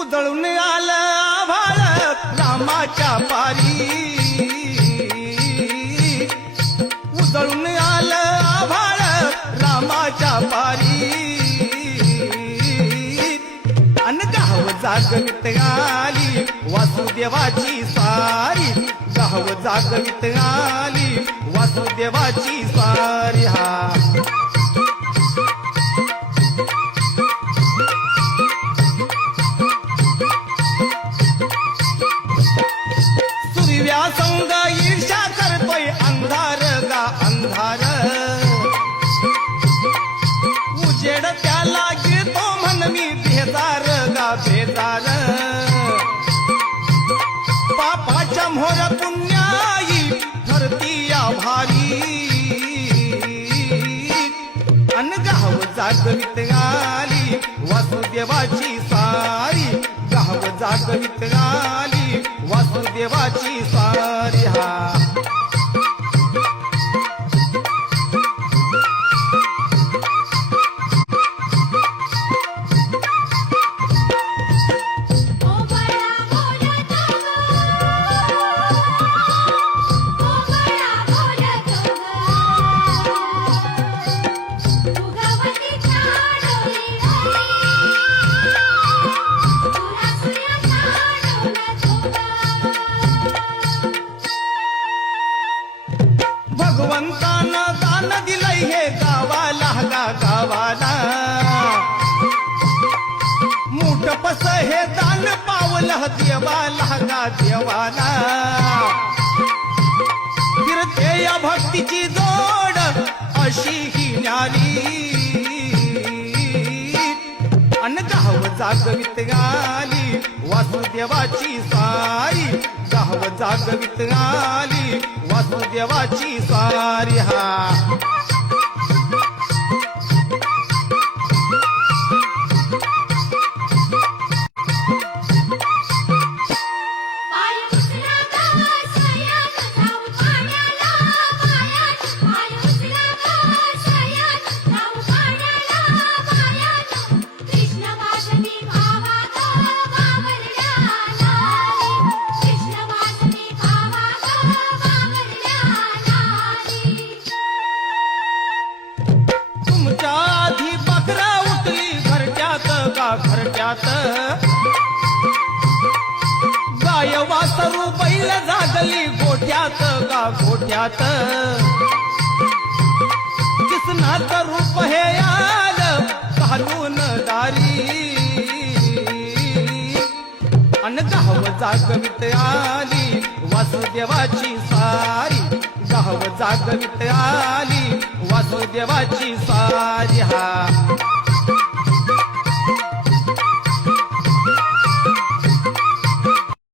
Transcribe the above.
उजळून आलं आभाळ रामाच्या पारी, उजळून आलं आभाळ रामाच्या पारी, अन गाव जागवित आली वासुदेवाची सारी, गाव जागवित आली वासुदेवाची सारी. हा संग ईर्षा करतोय अंधार गा अंधार, उजेड त्याला घेतो म्हण मी बेजार गा बेजार, पापाच्या मोहर पुण्याई ठरती आभारी, अन गाव जागवित आली वासुदेवाची सारी, गाव जागवित आली वासुदेवाची सारी. हा भगवंतानं दान दिलंय हे गावाला गा गावाला, मुठपस हे दान पावलं देवाला गा देवाला, फिरते या भक्तीची जोड अशी ही न्यारी, अन गाव जागवित आली वासुदेवाची सारी, गाव जागवित आली वासुदेवाची सारी. हा घरट्यात, गाय वासरू बैल जागली गोठ्यात गा गोठ्यात, किसनाचं रूप हे आलं घालून दारी, अन गाव जागवित आली वासुदेवाची सारी, गाव जागवित आली वासुदेवाची सारी.